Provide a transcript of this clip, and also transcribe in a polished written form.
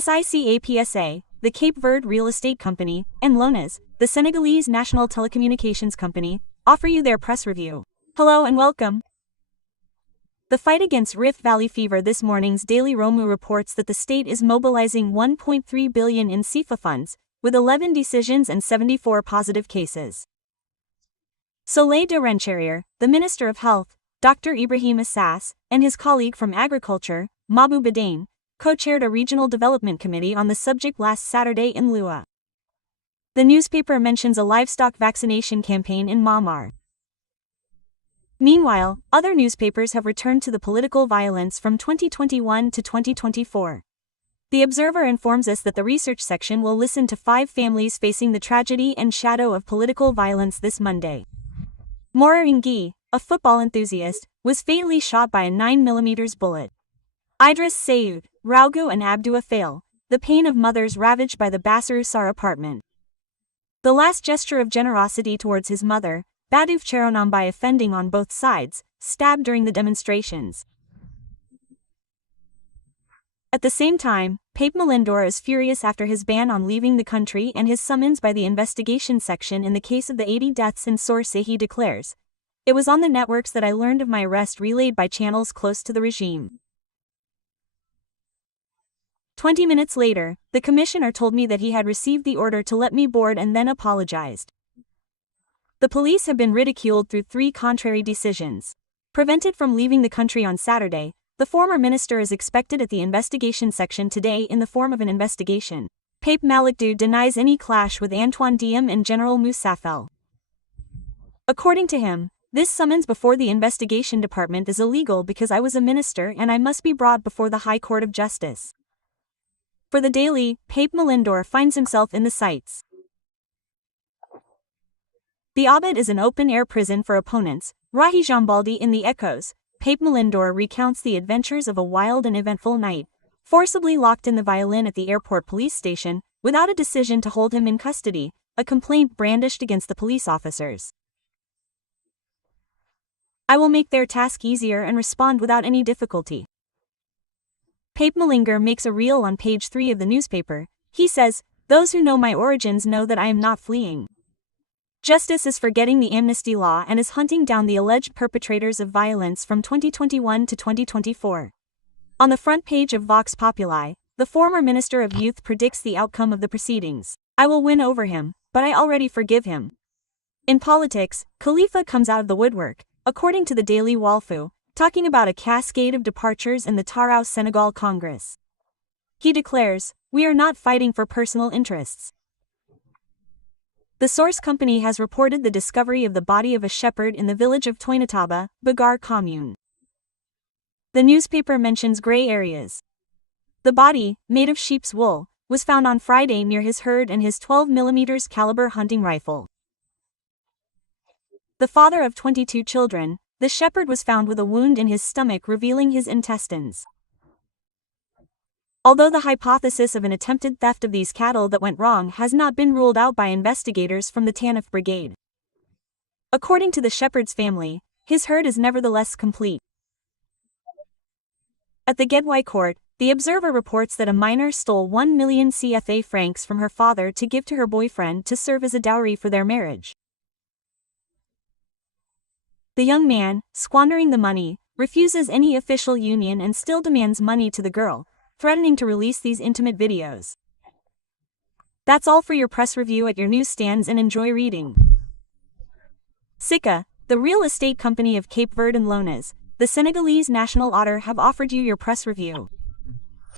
SICAPSA, the Cape Verde Real Estate Company, and Lonas, the Senegalese National Telecommunications Company, offer you their press review. Hello and welcome. The fight against Rift Valley fever. This morning's Daily Romu reports that the state is mobilizing 1.3 billion in CFA funds, with 11 decisions and 74 positive cases. Soleil de Rencherier, the Minister of Health, Dr. Ibrahim Assas, and his colleague from Agriculture, Mabu Badain, co-chaired a regional development committee on the subject last Saturday in Lua. The newspaper mentions a livestock vaccination campaign in Mamar. Meanwhile, other newspapers have returned to the political violence from 2021 to 2024. The Observer informs us that the research section will listen to 5 families facing the tragedy and shadow of political violence this Monday. Mora Ngui, a football enthusiast, was fatally shot by a 9mm bullet. Idris Sayoud, Raugu and Abdua Fail, the pain of mothers ravaged by the Bassarou Sar apartment. The last gesture of generosity towards his mother, Badouf Cheronam by offending on both sides, stabbed during the demonstrations. At the same time, Pape Melindor is furious after his ban on leaving the country and his summons by the investigation section in the case of the 80 deaths in Source. He declares, "It was on the networks that I learned of my arrest, relayed by channels close to the regime. 20 minutes later, the commissioner told me that he had received the order to let me board and then apologized." The police have been ridiculed through 3 contrary decisions. Prevented from leaving the country on Saturday, the former minister is expected at the investigation section today in the form of an investigation. Pape Malikdou denies any clash with Antoine Diome and General Moussafel. According to him, this summons before the investigation department is illegal because I was a minister and I must be brought before the High Court of Justice. For the Daily, Pape Melindor finds himself in the sights. The Abad is an open-air prison for opponents. Rahi Jambaldi in the Echoes. Pape Melindor recounts the adventures of a wild and eventful night, forcibly locked in the violin at the airport police station, without a decision to hold him in custody, a complaint brandished against the police officers. "I will make their task easier and respond without any difficulty." Pape Melindor makes a reel on page 3 of the newspaper. He says, "Those who know my origins know that I am not fleeing. Justice is forgetting the amnesty law and is hunting down the alleged perpetrators of violence from 2021 to 2024. On the front page of Vox Populi, the former Minister of Youth predicts the outcome of the proceedings. "I will win over him, but I already forgive him." In politics, Khalifa comes out of the woodwork, according to the Daily Walfu, talking about a cascade of departures in the Tarao Senegal Congress. He declares, "We are not fighting for personal interests." The Source company has reported the discovery of the body of a shepherd in the village of Toinataba, Bagar commune. The newspaper mentions gray areas. The body, made of sheep's wool, was found on Friday near his herd and his 12mm caliber hunting rifle. The father of 22 children, the shepherd was found with a wound in his stomach revealing his intestines. Although the hypothesis of an attempted theft of these cattle that went wrong has not been ruled out by investigators from the Tanif Brigade. According to the shepherd's family, his herd is nevertheless complete. At the Guédiawaye court, the Observer reports that a minor stole 1 million CFA francs from her father to give to her boyfriend to serve as a dowry for their marriage. The young man, squandering the money, refuses any official union and still demands money to the girl, threatening to release these intimate videos. That's all for your press review at your newsstands, and enjoy reading. SICA, the real estate company of Cape Verde and Lonas, the Senegalese national otter, have offered you your press review.